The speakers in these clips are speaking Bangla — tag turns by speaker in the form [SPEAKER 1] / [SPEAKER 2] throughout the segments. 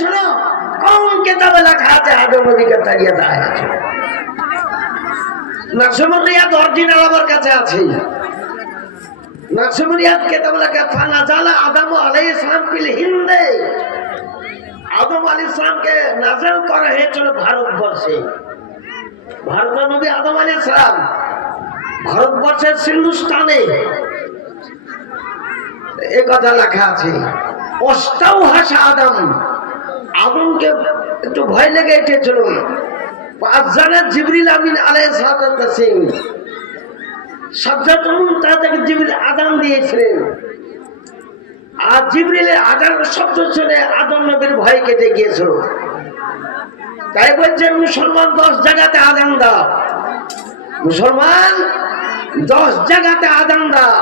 [SPEAKER 1] শোনো, কোন কেতাবে লেখা আছে আদম নবীকে তাড়িয়ে দেওয়া আছে নাসিমুরিয়াদ অরিজিনাল আমার কাছে আছে। নাসিমুরিয়াদ কেতাবে লেখা ফানা জালা আদম আলাইহিস সালাম ফিল হিন্দে। আদম আলাইহিস সালামকে নাজল করা হয়েছিল ভারতবর্ষে। ভারত নবী আদম আলাইহিস সালাম ভারতবর্ষের সিন্ধুস্তানে এ কথা লেখা আছে অষ্টাও হাসা আদম আদমকে একটু ভয় লেগে এটেছিল পাঁচজনের জিবরিল আমিন আলাই সিং সাজ্জাতুন তাদেরকে জিবরিল আদান দিয়েছিলেন। আর জিবরিলের আদান শব্দ শুনে আদম নবীর ভয় কেটে গিয়েছিল। তাই বলছেন মুসলমান দশ জায়গাতে আদান দাও। মুসলমান দশ জায়গাতে আদান দাও।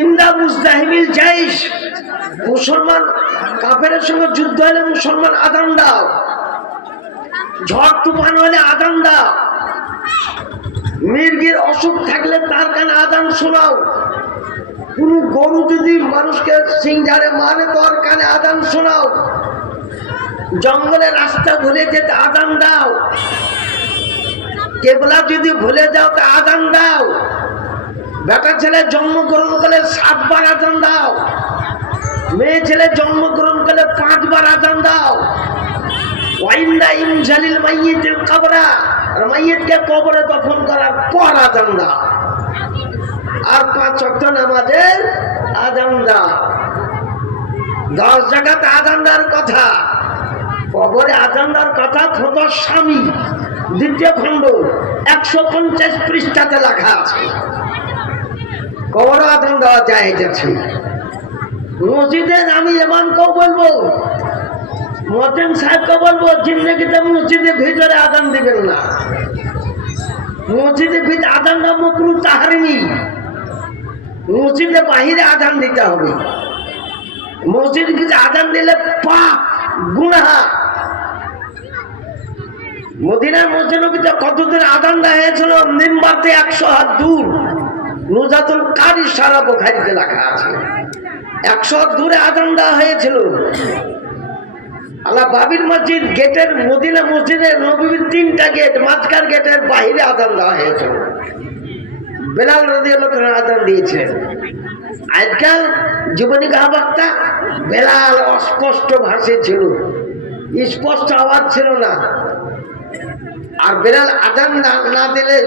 [SPEAKER 1] ইন্দা মুজদাহিমিল জাইশ। মুসলমান কাফের সঙ্গে যুদ্ধ হলে মুসলমান আদান দাও ঝড়, তুফান হলে আদান দাও মির্গির অসুখ থাকলে তার কানে আদান শোনাও। কোন গরু যদি মানুষকে সিংঝাড়ে মারে, তোর কানে আদান শোনাও। জঙ্গলে রাস্তা ভুলে যেতে আদান দাও। কেবলা যদি ভুলে যাও, তা আদান দাও। বেটা ছেলে জন্মগ্রহণ করলে সাতবার আজান দাও। মেয়ে ছেলে জন্মগ্রহণ করলে পাঁচবার আজান দাও। আর কবরে করার পর আর দশ কথা। কবরে কথা স্বামী। দ্বিতীয় খণ্ড, একশো পঞ্চাশ পৃষ্ঠাতে লেখা আছে। কবর যায় যাচ্ছে মসজিদের আমি এমানকেও বলব মতেন সাহেবকে বলব জিন্দগিতে মসজিদের ভিতরে আদান দিবেন না। মসজিদের ভিতরে আদান দেওয়া মকরু তাহারিনি মসজিদে বাহিরে আদান দিতে হবে। মসজিদ ভিতরে আদান দিলে পা গুনাহা। মদিনার মসজিদের ভিতরে কতদিন আদান দেওয়া হয়েছিল? নিম্বাতে একশো হাত দূর। নুজাতুল কারি সারা বোখারিতে লেখা আছে। একশো দূরে আদান দেওয়া হয়েছিল। আল্লাহ বাবির মসজিদ, গেটের মদিনা মসজিদের নবীর তিনটা গেট, মাঝখান গেটের বাহিরে আদান দেওয়া হয়েছিল। বেলাল নদী আদান দিয়েছিলেন। আজকাল জীবনী গাহবাক্তা বেলাল অস্পষ্ট ভাষে ছিল। স্পষ্ট আওয়াজ ছিল না। আর বেলাল আদান না দিলে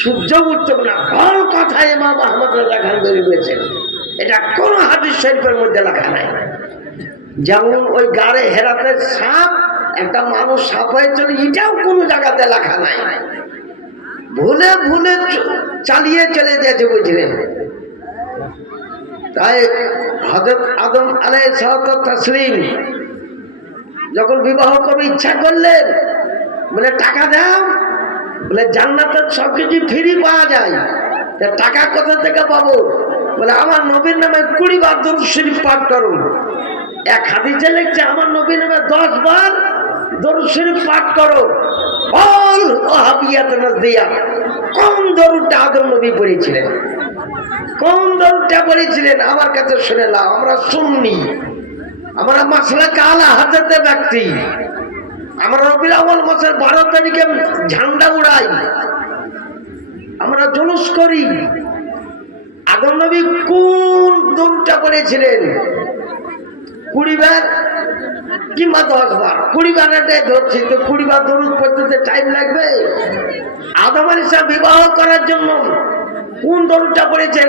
[SPEAKER 1] সূর্য উঠত না কোন কথা ইমাম আহমদ রাজা খান তৈরি করেছেন এটা কোন হাদিস শরীফের মধ্যে লেখা নাই। যেমন ওই গাড়ে হেরাতে সাপ, একটা মানুষ সাপ হয়েছিল, এটাও কোনো জায়গাতে লেখা নাই। ভুলে ভুলে চালিয়ে চলে যেতে বুঝলেন? তাই হজরত আদম আলাই তসলিম যখন বিবাহ করবে, ইচ্ছা করলেন, বলে, টাকা দাও বলে, জান্নাতের সব কিছু ফ্রি পাওয়া যায়। টাকা কোথা থেকে পাবো? বলে, আমার নবীর নামে কুড়ি বার দরুদ শরীফ পাঠ করুন এক হাদিসে লিখছে, আমার নবীর নামে দশ বার দরুদ শরীফ পাঠ করো। অল ওহাবিয়াত নজদিয়া কোন দরুদটা আদম নবী পড়েছিলেন? কোন দরুদটা পড়েছিলেন আমার কাছে শুনে আমরা শুননি আমরা মাসলা কালা হাতে ব্যক্তি। আমরা রবির আওয়াল মাসের বারো তারিখে ঝান্ডা উড়াই। আমরা জলুস করি। আদম নবী কোন দরুদটা করেছিলেন? কুড়ি বার কিংবা দশ বার? কুড়ি ধরছি, তো কুড়ি বার দরুদ পড়তে টাইম লাগবে? আদম আলী সাহেব বিবাহ করার জন্য কোন দরুদটা পড়েছেন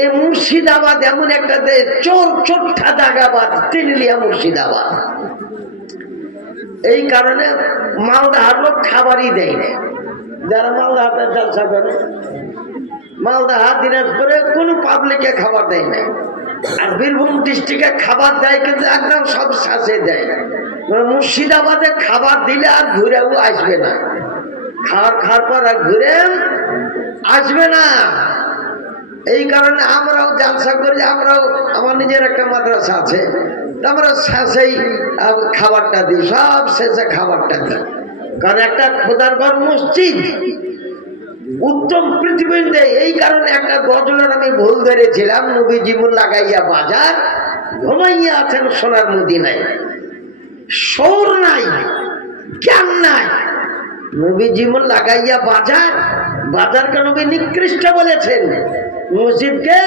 [SPEAKER 1] এই মুর্শিদাবাদ এমন একটা দেশ, চোর চোট্টা দাগাবাদ তিনলিয়া মুর্শিদাবাদ। এই কারণে মালদাহার লোক খাবারই দেয় না। যারা মালদাহাতের জলসা করে মালদাহা দিনাজপুরে কোনো পাবলিকে খাবার দেয় না। আর বীরভূম ডিস্ট্রিক্টে খাবার দেয়, কিন্তু একদম সব শ্বাসে দেয়। মুর্শিদাবাদে খাবার দিলে আর ঘুরেও আসবে না। খাওয়ার খাওয়ার পর আর ঘুরে আসবে না। এই কারণে আমরাও জালসা করি, আমরাও, আমার নিজের একটা মাদ্রাসা আছে। আমরা শেষেই খাবারটা দিই, সব শেষে খাবারটা দিই। কারণ একটা খোদার ঘর মসজিদ, উত্তম পৃথিবীতে এই কারণে একটা গজলের আমি ভুল ধরেছিলাম নবী জীবন লাগাইয়া বাজার, ঘুমাইয়া আছেন সোনার মদিনায়। সৌর নাই, জ্ঞান নাই। নবী জীবন লাগাইয়া বাজার, বাজারকে নবী নিকৃষ্ট বলেছেন। মসজিদকে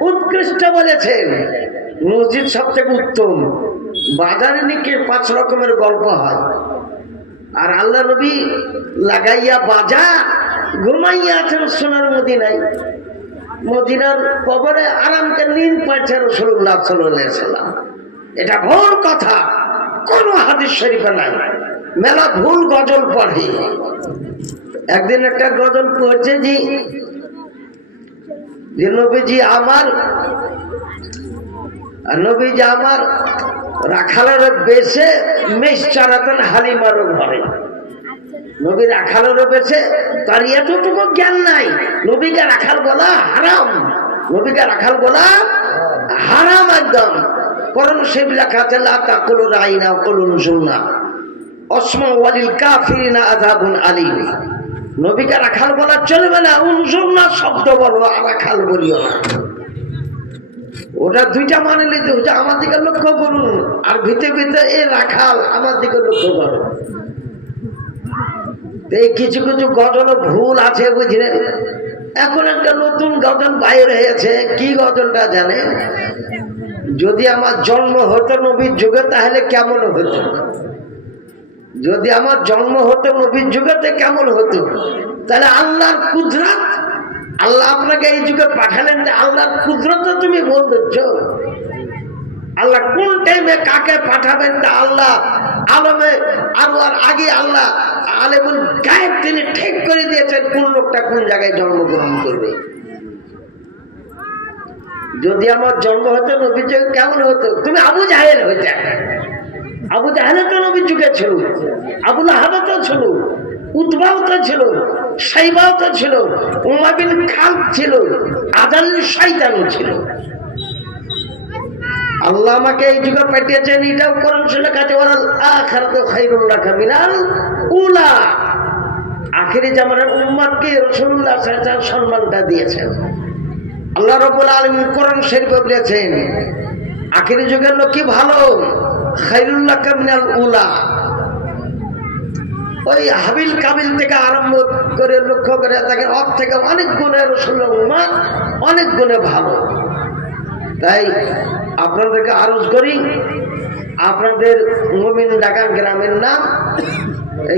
[SPEAKER 1] উৎকৃষ্ট বলেছেন। মসজিদ সবথেকে উত্তম। বাজারে নাকি পাঁচ রকমের গল্প হয়। আর আল্লাহ নবী লাগাইয়া বাজা ঘুমাইয়া আছেন সোনার মদিনায়। মদিনার কবরে আরামকে নিন পাচ্ছে রসুল্লাহ সাল্লাম এটা ভুল কথা। কোন হাদিস শরীফে নাই। মেলা ভুল গজল পড়ে। একদিন একটা গজল পড়ছে জি যে নবীজি আমার নবীজি আমার রাখালের বেশে মেষ চারাতেন হালিমার ঘরে। নবী রাখালের বেশে তার এতটুকু জ্ঞান নাই। নবীকে রাখাল বলা হারাম। নবীকে রাখাল বলা হারাম একদম। করণ লেখা আছে লাতা কলু রাইনা কলুন শুননা অসমা ওয়ালিল কাফিরিনা আযাবুন আলিম। নবীকে রাখাল বলা চলবে না উনসুর না, শব্দ বলো, আর রাখাল বলিও না। ওটা দুইটা মানে নিতে হচ্ছে আমার দিকে লক্ষ্য করুন, আর ভিতরে ভিতরে এ রাখাল আমার দিকে লক্ষ্য করো। এই কিছু কিছু গজল ভুল আছে বুঝলেন এখন একটা নতুন গজল বাইর হয়েছে, কি গজলটা জানে? যদি আমার জন্ম হতো নবীর যুগে, তাহলে কেমন হতো? যদি আমার জন্ম হতো নবীর যুগেতে কেমন হতো? তাহলে আল্লাহর কুদরত, আল্লাহ আপনাকে এই যুগে পাঠালেন যে আল্লাহর কুদরত তুমি বলতেছ আল্লাহ কোন টাইমে কাকে পাঠাবেন, তা আল্লাহ আলমে আর আগে আল্লাহ আলেমুল গায়েব তিনি ঠিক করে দিয়েছেন কোন লোকটা কোন জায়গায় জন্মগ্রহণ করবে। যদি আমার জন্ম হতো নবীর যুগে, কেমন হতো? তুমি আবু জাহেল হইতে। আবু জাহেলে তো নবীর যুগে ছিল আবুল আহাবা তো ছিল উদ্বাও তো ছিল সাইবাও তো ছিল উমাবিন খাল ছিল আদাল সাইদানও ছিল। আল্লাহ আমাকে এই যুগে পাঠিয়েছেন, এটাও কোরআন শুনে কাছে ওরাল আখারাতে খাইরুল্লাহ কামিনাল উলা। আখেরি জামানের উম্মাদকে রসুল্লাহ সাল্লাল্লাহু সম্মানটা দিয়েছেন। আল্লাহ রবুল আলম কোরআন শরীফ বলেছেন, আখেরি যুগের লোক কি ভালো? খাইরুল্লাহ কামিনাল উলা। ওই হাবিল কাবিল থেকে আরম্ভ করে লক্ষ্য করে দেখেন ওর থেকে অনেক গুণে রসুল্লাহ উম্মাদ অনেক গুণে ভালো। তাই আপনাদেরকে আরজ করি, আপনাদের মমিন ডাকান গ্রামের নাম,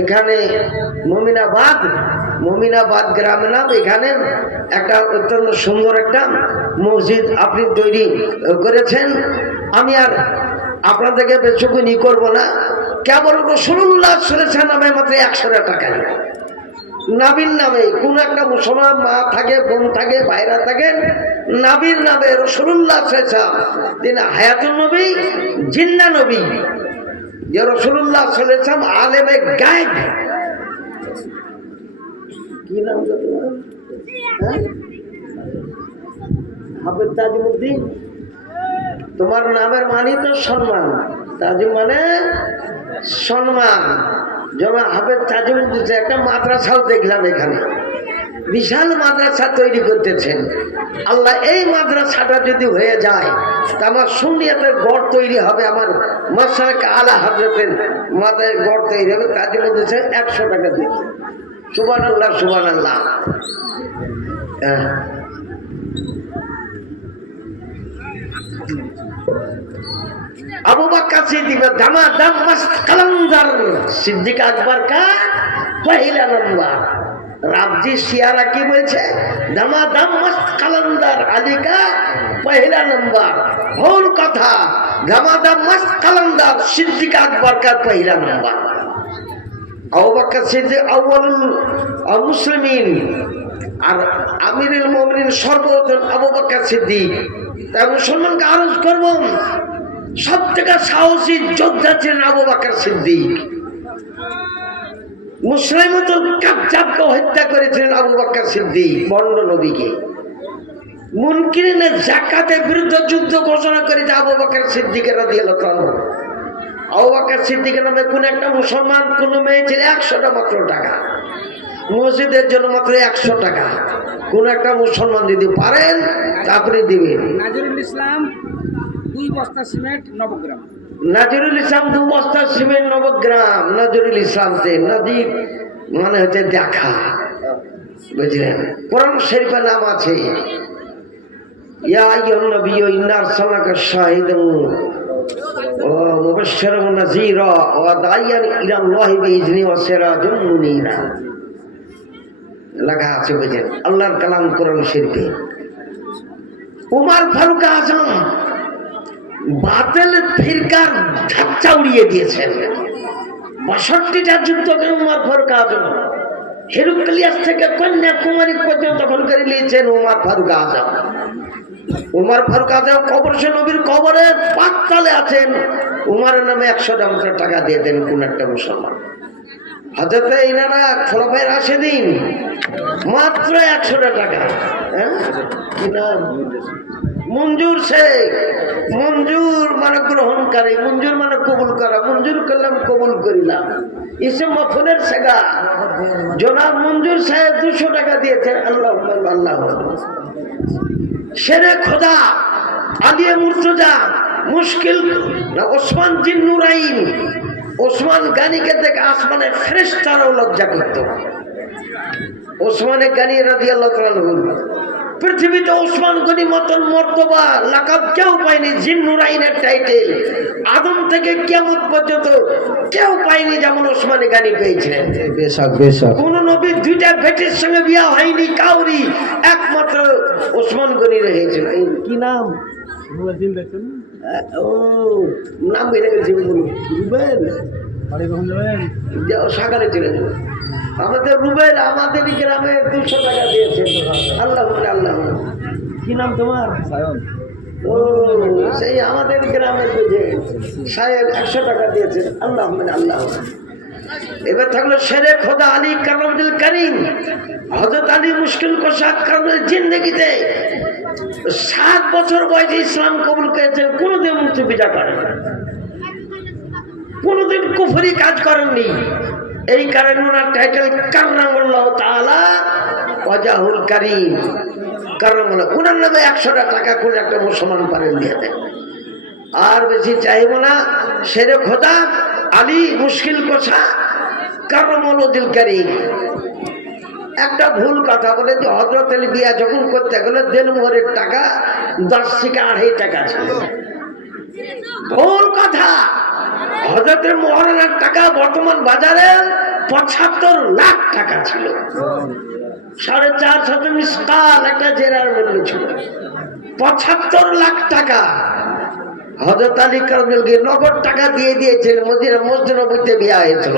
[SPEAKER 1] এখানে মমিনাবাদ মমিনাবাদ গ্রামের নাম, এখানে একটা অত্যন্ত সুন্দর একটা মসজিদ আপনি তৈরি করেছেন। আমি আর আপনাদেরকে বেচুকুনি করব না। কেবল রসুল্লাহ শুনেছেন নামে মাত্র একশো টাকা। নাবির নামে কোন একটা মুসলমান মা থাকে, বোন থাকে, ভাইরা থাকেন নাবির নামে রসুল্লাহ শেষা তিনি হায়াতুল নবী, জিন্না নবী। যে রসুল্লাহ সাল্লাম আলেমে গায়েব। কি নাম তোমার হ্যাঁ? তাজিমুদ্দিন? তোমার নামের মানে তো সম্মান। তাজিম মানে সম্মান। যেমন হাফেজ তাজিমুদ্দিন একটা মাদ্রাসাও দেখলাম এখানে। বিশাল মাদ্রাসা তৈরি করতেছেন। আল্লাহ এই মাদ্রাসাটা যদি হয়ে যায়, তা আমার সুনিয়াতের গড় তৈরি হবে, আমার মাসাক আলা হাজরতের মাথায় গড় তৈরি হবে তাদের মধ্যে একশো টাকা দিচ্ছে সুবান আল্লাহ সুবান আল্লাহ হ্যাঁ। আবু বাক্কা সিদ্দিক দামা দাম কালান্দার সিদ্দিক আকবর কা রাবজি শিয়ারা কি বলছে? দামা দাম মস্ত কালান্দার আলিকা পহিলা নম্বর। ভুল কথা। দামা দাম মস্ত কালান্দার সিদ্দিক আকবর কা পহিলা নম্বর। মুসলিমিন আর মুসলমানকে করব সব সাহসী মুসলিমতুল কাজ্জাবকে হত্যা করেছিলেন আবু বকর সিদ্দিক বন্ড নবীকে। মুনকিরিনের জাকাতের বিরুদ্ধে যুদ্ধ ঘোষণা করেছে আবু বকর সিদ্দিকের রাদিয়াল্লাহু তাআলা। আবু বকর সিদ্দিকের নামে কোন একটা মুসলমান কোন মেয়ে ছিল একশোটা মাত্র টাকা। মসজিদের জন্য মাত্র একশো টাকা। কোন একটা মুসলমান যদি পারেন তা আপনি দিবেন।
[SPEAKER 2] নাজরুল ইসলাম দুই বস্তা সিমেন্ট নবগ্রাম।
[SPEAKER 1] নাজিরুল ইসলাম দু বস্তা সিমেন্ট নবগ্রাম। নজরুল ইসলাম যে নদীর মানে হচ্ছে দেখা। বুঝলেন? কোরআন শরীফের নাম আছে ইয়া আইয়ুহান নাবিয়্যু ইন্না আরসালনাকা শাহিদান আছে উমার উড়িয়ে দিয়েছেন। বাষট্টিটা যুদ্ধ উমার ফারুক আজম। থেকে কন্যাকুমারী পর্যন্ত দখল করে নিয়েছেন উমার ফারুক আজম। উমার ফারুক আজম কবর, সে নবীর কবরে পাঁচতলে আছেন। উমারের নামে একশো মতো টাকা দিয়ে দেন কোন একটা মুসলমান। আসে দিন মাত্র একশোটা টাকা। হ্যাঁ? মঞ্জুর শেখ। মঞ্জুর মানে মঞ্জুর মানে কবুল করা। মঞ্জুর করলাম, কবুল করিলাম। শেখা। জনাব মঞ্জুর সাহেব দুশো টাকা দিয়েছেন। আল্লাহ আল্লাহ সেরে খোদা, আদিয়ে মুর্তজা, মুশকিল ওসমান জিন নুরাইন ওসমান গানিকে দেখে আসমানে ফেরেস্তারাও লজ্জা করত। ওসমানের গানি রাজি আল্লাহ পৃথিবীতে ওসমান গনি মতন মর্তবা লাকাব কেউ পায়নি জিন নুরাইনের টাইটেল। আদম থেকে কেমন পর্যন্ত কেউ পায়নি যেমন ওসমানে গানি পেয়েছিলেন।
[SPEAKER 3] বেশক বেশক।
[SPEAKER 1] কোন নবী দুইটা বেটির সঙ্গে বিয়া হয়নি কাউরি একমাত্র ওসমান গনি রয়েছিল এই কি নাম? ও নাম বেড়ে গেছে বলুন। সাগরে চলে যাব। আমাদের রুবেল আমাদের গ্রামে দুশো টাকা দিয়েছে। আল্লাহ আল্লাহ কি নাম তোমার? ও সেই আমাদের গ্রামের বুঝে সাহেব একশো টাকা দিয়েছে। আল্লাহ আল্লাহ এবার থাকল শেরে খোদা আলী কালামদুল করিম। হজরত আলী মুশকিল কোষাক কারণের জিন্দগিতে সাত বছর বয়সে ইসলাম কবুল করেছেন কোনোদিন মুক্তি পূজা করেন কোনোদিন কুফরি কাজ করেননি। এই কারণে ওনার টাইটেল কান্নামুল্লাহ তাআলা? ওয়াজাহুল কারিম। কারণমুল্লাহ ওনার নামে একশোটা টাকা করে একটা মুসলমান পারেন দিয়ে দেন আর বেশি চাইব না সেরে খোদা, আলী মুশকিল কোষা কারমল উদ্দিল কারিম। একটা ভুল কথা বলে যে হজরত আলী বিয়া যখন করতে গেলে দেনমোহরের টাকা, দশ থেকে আড়াই টাকা ছিল। ভুল কথা। হজরতের মহারানার টাকা বর্তমান বাজারে পঁচাত্তর লাখ টাকা ছিল। সাড়ে চার শত মিসকাল একটা জেরার মূল্য ছিল। পঁচাত্তর লাখ টাকা। হজরত আলী কারণকে নগদ টাকা দিয়ে দিয়েছিল মদিনা মসজিদ নবীতে বিয়া হয়েছিল।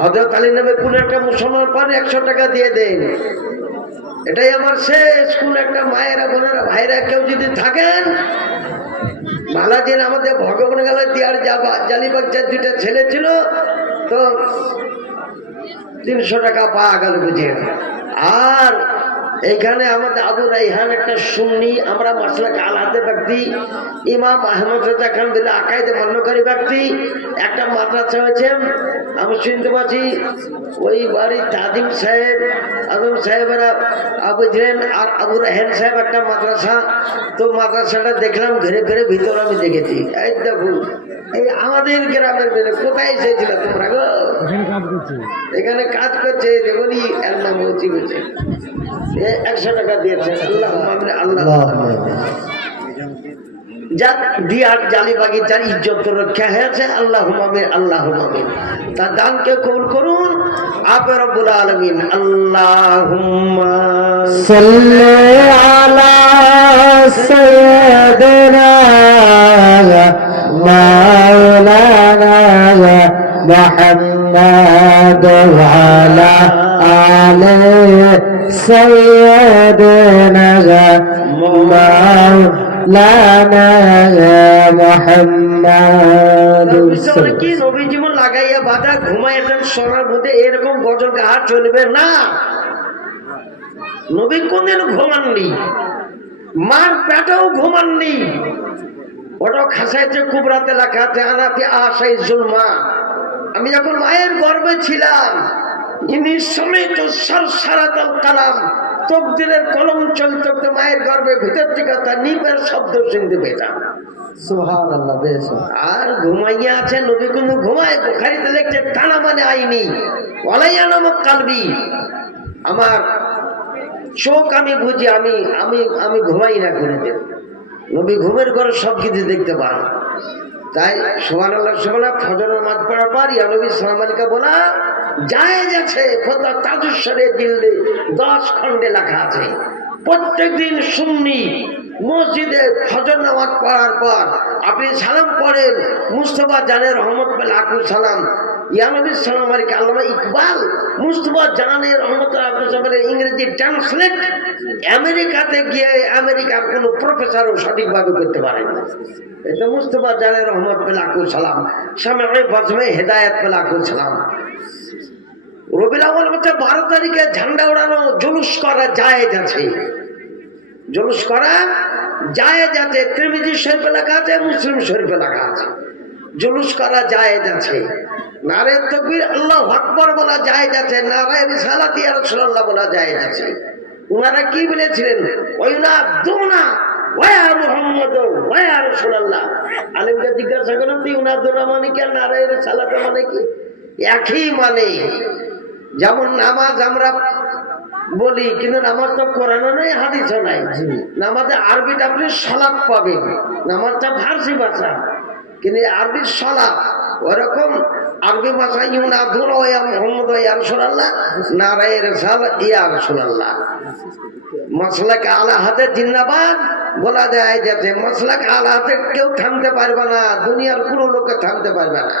[SPEAKER 1] হজরত আলী নামে কোন একটা মুসলমান পান একশো টাকা দিয়ে দেন। এটাই আমার শেষ। কোন একটা মায়েরা, বোনেরা, ভাইরা কেউ যদি থাকেন মালাদিন আমাদের ভগবান গেল, দিয়ার যাবা বাচ্চার দুটা ছেলে ছিল, তো তিনশো টাকা পাওয়া গেল বুঝে। আর এইখানে আমাদের আবু রাইহান একটা সুন্নি, আমরা মাসলাকে আলাদা ব্যক্তি, ইমাম আহমদ রাজা খান দিলে আকাইদে মান্যকারী ব্যক্তি, একটা মাদ্রাসা হয়েছে, আমি শুনতে পাচ্ছি, ওই বাড়ির তাদিম সাহেব, আদম সাহেবেরা আবু বুঝলেন আর আবু রাহেন সাহেব একটা মাদ্রাসা, তো মাদ্রাসাটা দেখলাম, ঘুরে ঘুরে ভিতরে আমি দেখেছি। এই দেখুন এই আমাদের গ্রামের মেয়ে কোথায় এসেছিল তোমরা গো? এখানে কাজ করছে। রেগুলি এর নাম হচ্ছে একশো টাকা দিয়েছে। আল্লাহ আল্লাহ জালি বাগিচার ইজ্জত রক্ষা হয়েছে আল্লাহ হুমামিন আল্লাহ হুমামিন তার দানকে কবুল করুন। আপের আলমিন আল্লাহ
[SPEAKER 3] مولانا محمد وعلى آل سيدنا مولانا محمد
[SPEAKER 1] বিষয় কি নবী জীবন লাগাইয়া বাধা ঘুমায় একটা সোনার মধ্যে এরকম গজল গা চলবে না নবী কোনদিন ঘুমাননি মার পেটেও ঘুমাননি ওটাও খাসাইছে কুবরাতে লেখা আছে আনাতে আশাই জুলমা। আমি যখন মায়ের গর্বে ছিলাম। ইনি সমেত সার সারাতাল কালাম। তকদিরের কলম চলত মায়ের গর্বে ভিতর থেকে তার নিপের শব্দ শুনতে পেতাম। আর ঘুমাইয়া আছে নবী কোনো ঘুমায় বুখারিতে লিখছে টানা মানে আইনি ওলাইয়া নামক কালবি। আমার চোখ আমি বুঝি আমি আমি আমি ঘুমাই না করে দেব নবী ঘুমের ঘরে সব কিছু দেখতে পান। তাই সোমান আল্লাহ সোমানা ফজর নামাজ পড়ার পর ইয়া নবী সালাম আলীকে বলা যায় যাচ্ছে ফোতা তাজুস্বরে দিল্লি দশ খণ্ডে লেখা আছে। প্রত্যেক দিন শুননি মসজিদে ফজর নামাজ পড়ার পর আপনি সালাম পড়েন, মুস্তফা জানের রহমত পেল আকুল সালাম। ইকবাল মুস্তফা ইংরেজি ট্রান্সলেট আমেরিকাতে গিয়ে আমেরিকার কোনো সঠিকভাবে করতে এটা মুস্তফা জানের রহমত পেল আকুল সালাম, সামনে বজমে হেদায়ত পেল আকুল সালাম। রবিল হচ্ছে বারো তারিখে ঝান্ডা ওড়ানো জুলুস করা যায় আছে। জুলুস করা যায় যাচ্ছে ত্রিমিজি শরীফ লেখা আছে, মুসলিম শরীফ লেখা আছে। জুলুস করা যায় আছে। নারে তকবির আল্লাহ আকবর বলা যায় যাচ্ছে নারায় বিশালাতি আর রাসূলুল্লাহ বলা যায় যাচ্ছে ওনারা কি বলেছিলেন? ওই না দুনা ওয়া মুহাম্মদ, ওয়া রাসূলুল্লাহ। আলেমকে জিজ্ঞাসা করলাম, তুই উনার দুনা মানে কি আর নারায় সালাত মানে কি? একই মানে। যেমন নামাজ আমরা বলি, কিন্তু নামাজ তো কোরআনও নেই হাদিসও নাই। নামাজে আরবিটা আপনি সলাপ পাবেন নামাজটা ফার্সি ভাষা। কিন্তু আরবি সলাপ ওরকম আরবি ভাষা ইউন আব্দুল ওয়া মোহাম্মদ ওয়া রাসূলুল্লাহ, নারায় রেসাল ইয়া রাসূলুল্লাহ। মশলাকে আলা হাতে জিন্দাবাদ বলা যায় যাতে মশলাকে আলা হাতে কেউ থামতে পারবে না, দুনিয়ার কোনো লোকে থামতে পারবে না।